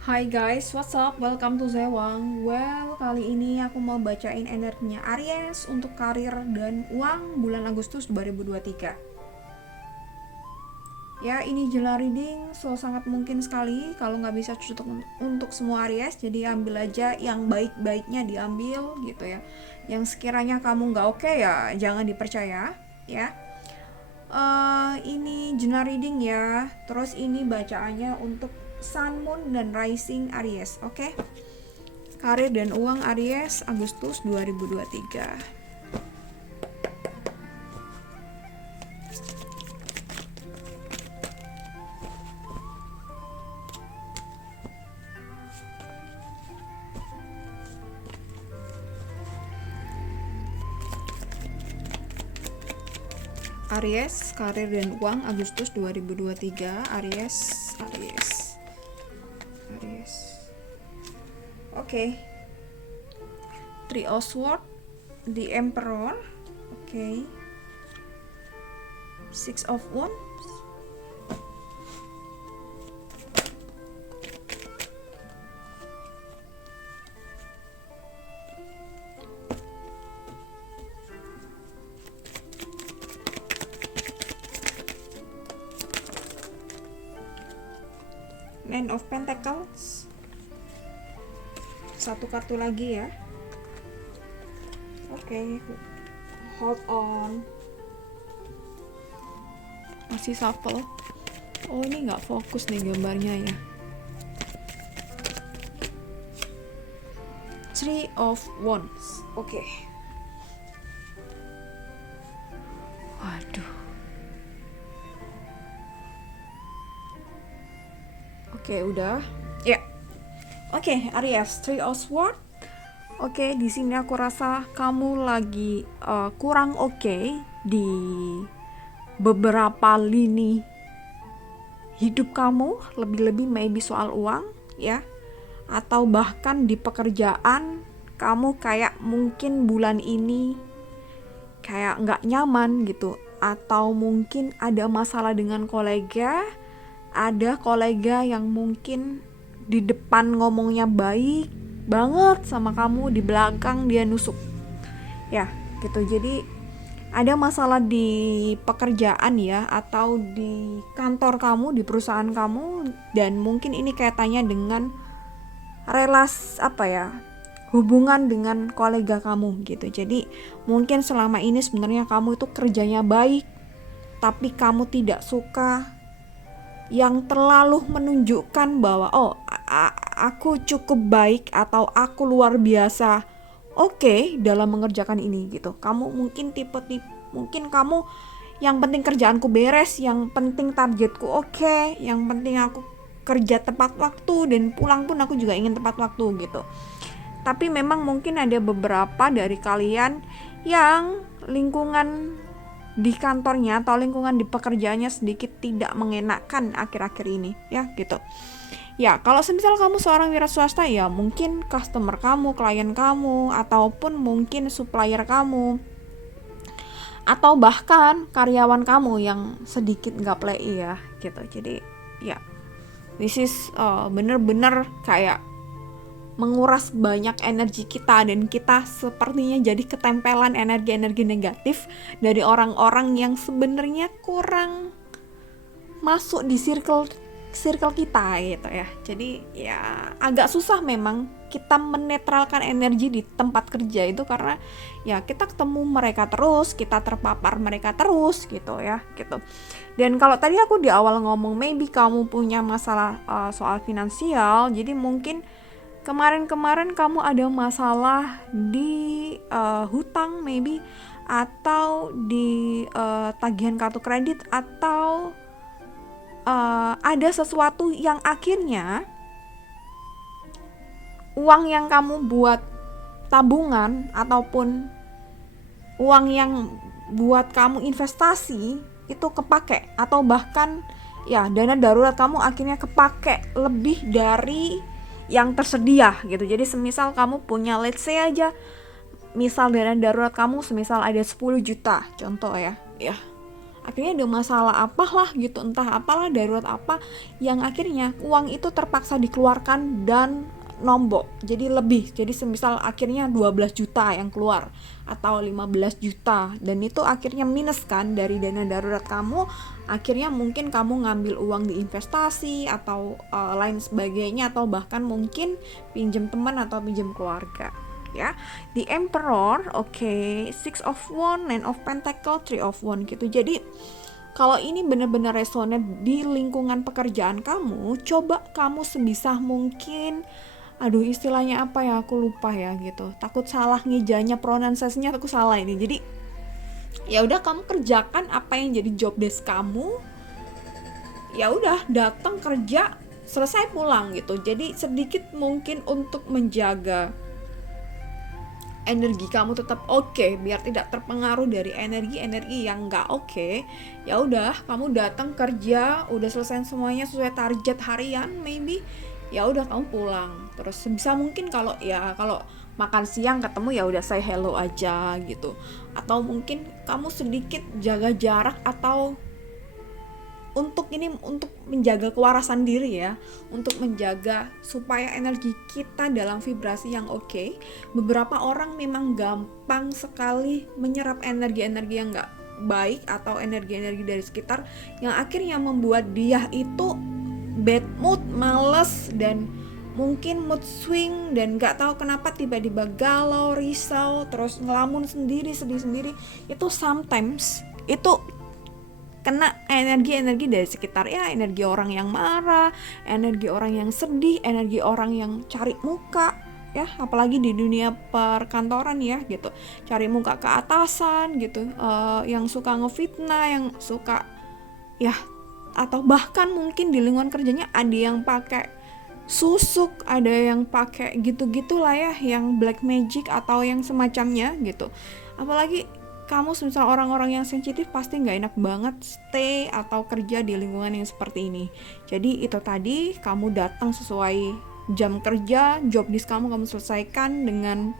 Hai guys, what's up? Welcome to Zewang. Well, kali ini aku mau bacain energinya Aries untuk karir dan uang bulan Agustus 2023. Ya, ini jela reading, so sangat mungkin sekali kalau nggak bisa cocok untuk semua Aries, jadi ambil aja yang baik-baiknya diambil gitu ya. Yang sekiranya kamu nggak oke ya jangan dipercaya ya. Ini jurnal reading ya. Terus ini bacaannya untuk Sun, Moon, dan Rising Aries. Oke. Karir dan uang Aries Agustus 2023. Aries, karir dan uang Agustus 2023. Aries. Oke. Three of Swords, the Emperor. Oke. Six of Wands. Nine of Pentacles. Satu kartu lagi ya. Oke. Hold on. Masih shuffle. Oh, ini nggak fokus nih gambarnya ya. Three of Wands. Oke. Waduh. Oke, udah. Ya. Oke, Aries, Three of Swords. Oke, di sini aku rasa kamu lagi kurang oke di beberapa lini hidup kamu, lebih-lebih maybe soal uang ya, atau bahkan di pekerjaan kamu kayak mungkin bulan ini kayak nggak nyaman gitu, atau mungkin ada masalah dengan kolega, ada kolega yang mungkin di depan ngomongnya baik banget sama kamu, di belakang dia nusuk ya gitu. Jadi ada masalah di pekerjaan ya, atau di kantor kamu, di perusahaan kamu, dan mungkin ini kaitannya dengan hubungan dengan kolega kamu gitu. Jadi mungkin selama ini sebenarnya kamu itu kerjanya baik, tapi kamu tidak suka yang terlalu menunjukkan bahwa aku cukup baik atau aku luar biasa oke dalam mengerjakan ini gitu. Kamu mungkin mungkin kamu yang penting kerjaanku beres, yang penting targetku oke, yang penting aku kerja tepat waktu, dan pulang pun aku juga ingin tepat waktu gitu. Tapi memang mungkin ada beberapa dari kalian yang lingkungan di kantornya atau lingkungan di pekerjaannya sedikit tidak mengenakan akhir-akhir ini ya gitu. Ya, kalau semisal kamu seorang wira swasta ya mungkin customer kamu, klien kamu, ataupun mungkin supplier kamu, atau bahkan karyawan kamu yang sedikit nggak play ya gitu. Jadi ya, this is bener-bener kayak menguras banyak energi kita, dan kita sepertinya jadi ketempelan energi-energi negatif dari orang-orang yang sebenarnya kurang masuk di circle kita gitu ya. Jadi ya agak susah memang kita menetralkan energi di tempat kerja itu, karena ya kita ketemu mereka terus, kita terpapar mereka terus gitu ya gitu. Dan kalau tadi aku di awal ngomong maybe kamu punya masalah soal finansial, jadi mungkin kemarin kamu ada masalah di hutang maybe, atau di tagihan kartu kredit, atau ada sesuatu yang akhirnya uang yang kamu buat tabungan ataupun uang yang buat kamu investasi itu kepake, atau bahkan ya dana darurat kamu akhirnya kepake lebih dari yang tersedia gitu. Jadi semisal kamu punya, let's say aja, misal dana darurat kamu semisal ada 10 juta contoh ya akhirnya ada masalah apalah gitu, entah apalah, darurat apa, yang akhirnya uang itu terpaksa dikeluarkan dan nombok, jadi lebih, jadi semisal akhirnya 12 juta yang keluar atau 15 juta, dan itu akhirnya minus kan dari dana darurat kamu. Akhirnya mungkin kamu ngambil uang di investasi atau lain sebagainya, atau bahkan mungkin pinjam teman atau pinjam keluarga ya. The Emperor, Six of Wands, Nine of Pentacle, Three of Wands gitu. Jadi kalau ini benar-benar resonate di lingkungan pekerjaan kamu, coba kamu sebisa mungkin, aduh istilahnya apa ya, aku lupa ya gitu, takut salah ngejanya, pronunciasinya aku salah ini. Jadi ya udah, kamu kerjakan apa yang jadi job desk kamu, ya udah datang kerja, selesai pulang gitu. Jadi sedikit mungkin untuk menjaga energi kamu tetap oke, biar tidak terpengaruh dari energi-energi yang nggak oke. Ya udah, kamu datang kerja, udah selesai semuanya sesuai target harian, maybe ya udah kamu pulang. Terus sebisa mungkin kalau makan siang ketemu, ya udah say hello aja gitu. Atau mungkin kamu sedikit jaga jarak, atau untuk menjaga kewarasan diri ya, untuk menjaga supaya energi kita dalam vibrasi yang oke. Beberapa orang memang gampang sekali menyerap energi-energi yang nggak baik atau energi-energi dari sekitar, yang akhirnya membuat dia itu bad mood, males, dan mungkin mood swing, dan nggak tahu kenapa tiba-tiba galau, risau, terus ngelamun sendiri, sedih sendiri. Itu sometimes itu kena energi-energi dari sekitar ya, energi orang yang marah, energi orang yang sedih, energi orang yang cari muka ya, apalagi di dunia perkantoran ya gitu, cari muka ke atasan gitu, yang suka ngefitnah, yang suka ya, atau bahkan mungkin di lingkungan kerjanya ada yang pakai susuk, ada yang pakai gitu-gitulah ya, yang black magic atau yang semacamnya gitu. Apalagi kamu misal orang-orang yang sensitif, pasti nggak enak banget stay atau kerja di lingkungan yang seperti ini. Jadi itu tadi, kamu datang sesuai jam kerja, job desk kamu selesaikan dengan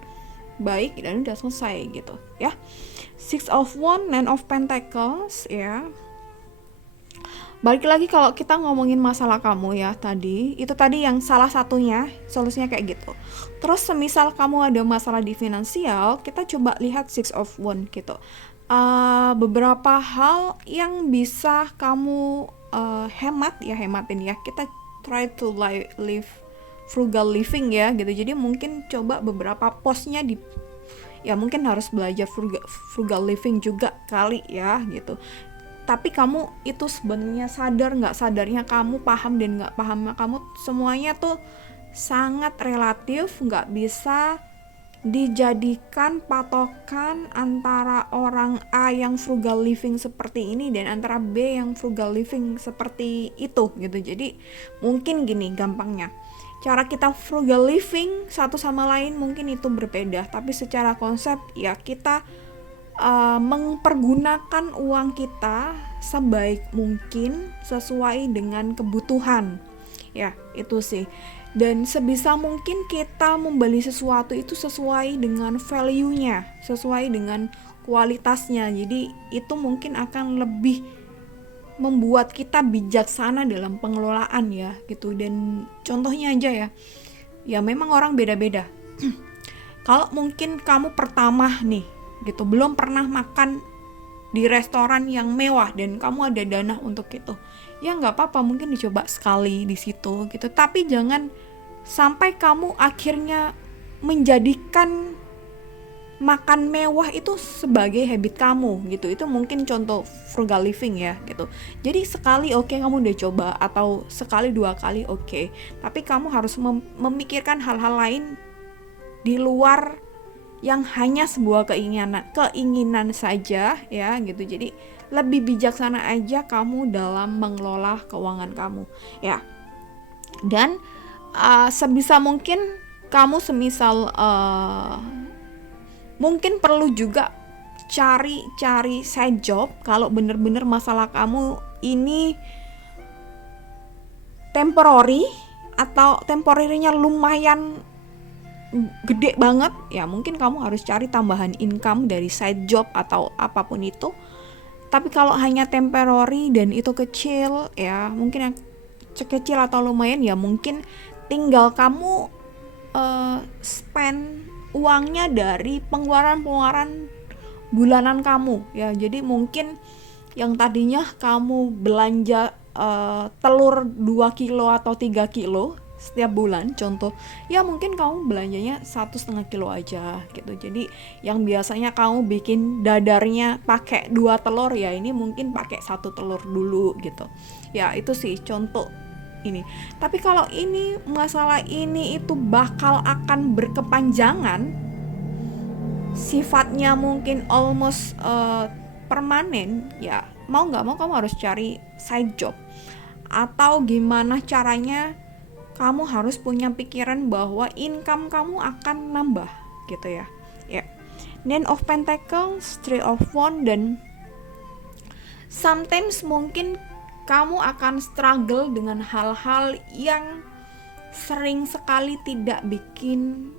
baik, dan udah selesai gitu ya. Six of Wands, Nine of Pentacles ya. Balik lagi, kalau kita ngomongin masalah kamu ya tadi, itu tadi yang salah satunya solusinya kayak gitu. Terus semisal kamu ada masalah di finansial, kita coba lihat Six of Wands gitu. Beberapa hal yang bisa kamu hematin ya. Kita try to live frugal living ya gitu. Jadi mungkin coba beberapa posnya ya mungkin harus belajar frugal living juga kali ya gitu. Tapi kamu itu sebenarnya sadar nggak sadarnya, kamu paham dan nggak paham kamu, semuanya tuh sangat relatif, nggak bisa dijadikan patokan antara orang A yang frugal living seperti ini dan antara B yang frugal living seperti itu gitu. Jadi mungkin gini gampangnya, cara kita frugal living satu sama lain mungkin itu berbeda, tapi secara konsep ya kita mempergunakan uang kita sebaik mungkin sesuai dengan kebutuhan ya, itu sih. Dan sebisa mungkin kita membeli sesuatu itu sesuai dengan value-nya, sesuai dengan kualitasnya. Jadi itu mungkin akan lebih membuat kita bijaksana dalam pengelolaan ya gitu. Dan contohnya aja ya memang orang beda-beda. Kalau mungkin kamu pertama nih gitu, belum pernah makan di restoran yang mewah dan kamu ada dana untuk itu, ya nggak apa-apa, mungkin dicoba sekali di situ gitu. Tapi jangan sampai kamu akhirnya menjadikan makan mewah itu sebagai habit kamu gitu. Itu mungkin contoh frugal living ya gitu. Jadi sekali kamu udah coba, atau sekali dua kali tapi kamu harus memikirkan hal-hal lain di luar yang hanya sebuah keinginan saja ya gitu. Jadi lebih bijaksana aja kamu dalam mengelola keuangan kamu ya. Dan sebisa mungkin kamu semisal mungkin perlu juga cari side job kalau bener-bener masalah kamu ini temporary, atau temporary-nya lumayan gede banget ya, mungkin kamu harus cari tambahan income dari side job atau apapun itu. Tapi kalau hanya temporary dan itu kecil ya, mungkin yang kecil atau lumayan ya, mungkin tinggal kamu spend uangnya dari pengeluaran bulanan kamu ya. Jadi mungkin yang tadinya kamu belanja telur 2 kilo atau 3 kilo setiap bulan contoh, ya mungkin kamu belanjanya 1,5 kilo aja gitu. Jadi yang biasanya kamu bikin dadarnya pakai 2 telur, ya ini mungkin pakai 1 telur dulu gitu ya. Itu sih contoh ini. Tapi kalau ini masalah ini itu bakal akan berkepanjangan, sifatnya mungkin almost permanen ya, mau nggak mau kamu harus cari side job, atau gimana caranya kamu harus punya pikiran bahwa income kamu akan nambah gitu ya. Ya. Nine of Pentacles, Three of Wands, dan sometimes mungkin kamu akan struggle dengan hal-hal yang sering sekali tidak bikin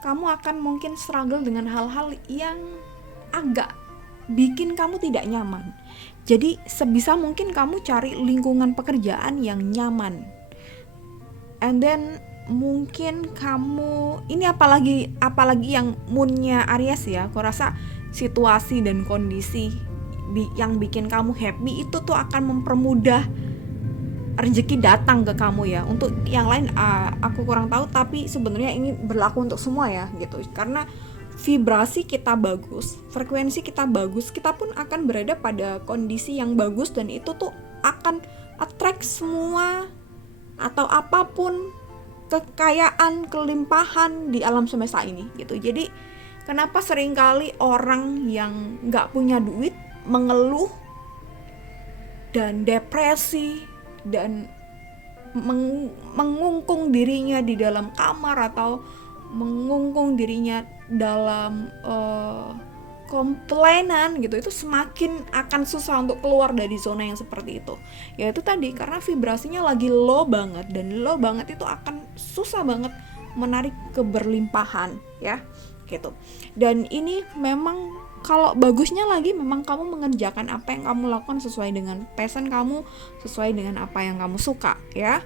kamu akan mungkin struggle dengan hal-hal yang agak bikin kamu tidak nyaman. Jadi sebisa mungkin kamu cari lingkungan pekerjaan yang nyaman. And then mungkin kamu ini apalagi yang moonnya Aries ya, aku rasa situasi dan kondisi yang bikin kamu happy itu tuh akan mempermudah rezeki datang ke kamu ya. Untuk yang lain aku kurang tahu, tapi sebenarnya ini berlaku untuk semua ya gitu. Karena vibrasi kita bagus, frekuensi kita bagus, kita pun akan berada pada kondisi yang bagus, dan itu tuh akan attract semua atau apapun kekayaan, kelimpahan di alam semesta ini gitu. Jadi kenapa seringkali orang yang nggak punya duit mengeluh dan depresi dan mengungkung dirinya di dalam kamar, atau mengungkung dirinya dalam komplainan gitu, itu semakin akan susah untuk keluar dari zona yang seperti itu. Ya itu tadi, karena vibrasinya lagi low banget, dan low banget itu akan susah banget menarik keberlimpahan ya gitu. Dan ini memang kalau bagusnya lagi memang kamu mengerjakan apa yang kamu lakukan sesuai dengan passion kamu, sesuai dengan apa yang kamu suka ya.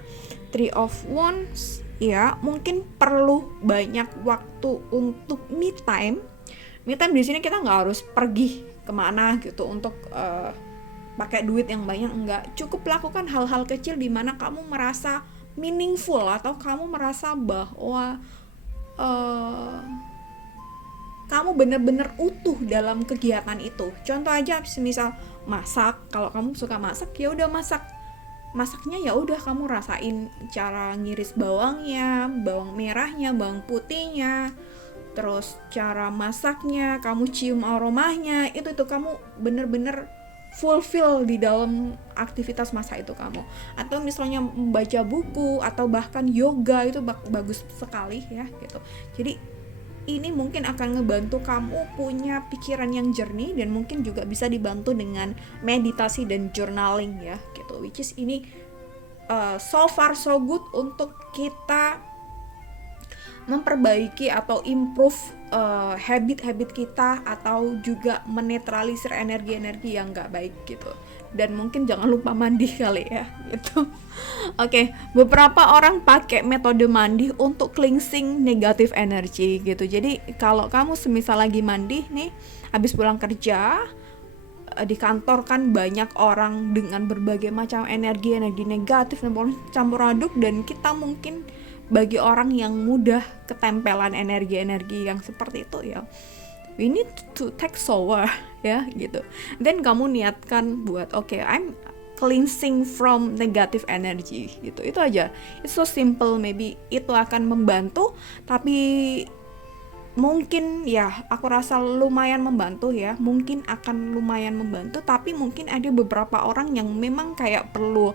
Three of Wands ya, mungkin perlu banyak waktu untuk me time. Me time di sini kita nggak harus pergi kemana gitu untuk pakai duit yang banyak, enggak. Cukup lakukan hal-hal kecil di mana kamu merasa meaningful, atau kamu merasa bahwa kamu benar-benar utuh dalam kegiatan itu. Contoh aja, misal masak. Kalau kamu suka masak, ya udah masaknya ya udah kamu rasain cara ngiris bawangnya, bawang merahnya, bawang putihnya, terus cara masaknya, kamu cium aromanya, itu kamu bener-bener fulfill di dalam aktivitas masak itu kamu. Atau misalnya membaca buku atau bahkan yoga, itu bagus sekali ya gitu. Jadi ini mungkin akan ngebantu kamu punya pikiran yang jernih, dan mungkin juga bisa dibantu dengan meditasi dan journaling ya gitu. Which is ini so far so good untuk kita memperbaiki atau improve habit-habit kita, atau juga menetralisir energi-energi yang gak baik gitu. Dan mungkin jangan lupa mandi kali ya gitu. Oke, beberapa orang pakai metode mandi untuk cleansing negatif energi gitu. Jadi kalau kamu semisal lagi mandi nih, habis pulang kerja, di kantor kan banyak orang dengan berbagai macam energi negatif dan campur aduk, dan kita mungkin bagi orang yang mudah ketempelan energi-energi yang seperti itu ya, we need to take shower ya gitu. Dan kamu niatkan buat I'm cleansing from negative energy gitu. Itu aja, it's so simple. Maybe itu akan membantu, tapi mungkin ya aku rasa lumayan membantu ya, mungkin akan lumayan membantu. Tapi mungkin ada beberapa orang yang memang kayak perlu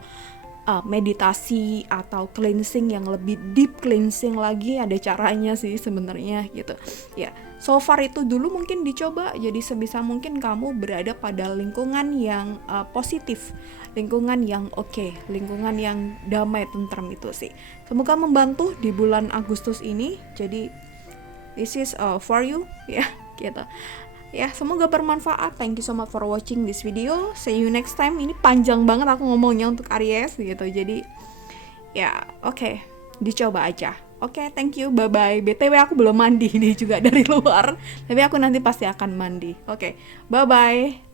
meditasi atau cleansing yang lebih deep cleansing lagi. Ada caranya sih sebenarnya gitu ya. So far itu dulu mungkin dicoba, jadi sebisa mungkin kamu berada pada lingkungan yang positif, lingkungan yang oke, lingkungan yang damai, tentrem. Itu sih semoga membantu di bulan Agustus ini. Jadi this is for you ya gitu. Ya, semoga bermanfaat. Thank you so much for watching this video. See you next time. Ini panjang banget aku ngomongnya untuk Aries gitu. Jadi ya, oke. Dicoba aja. Oke, thank you. Bye bye. BTW aku belum mandi nih juga dari luar. Tapi aku nanti pasti akan mandi. Oke. Bye bye.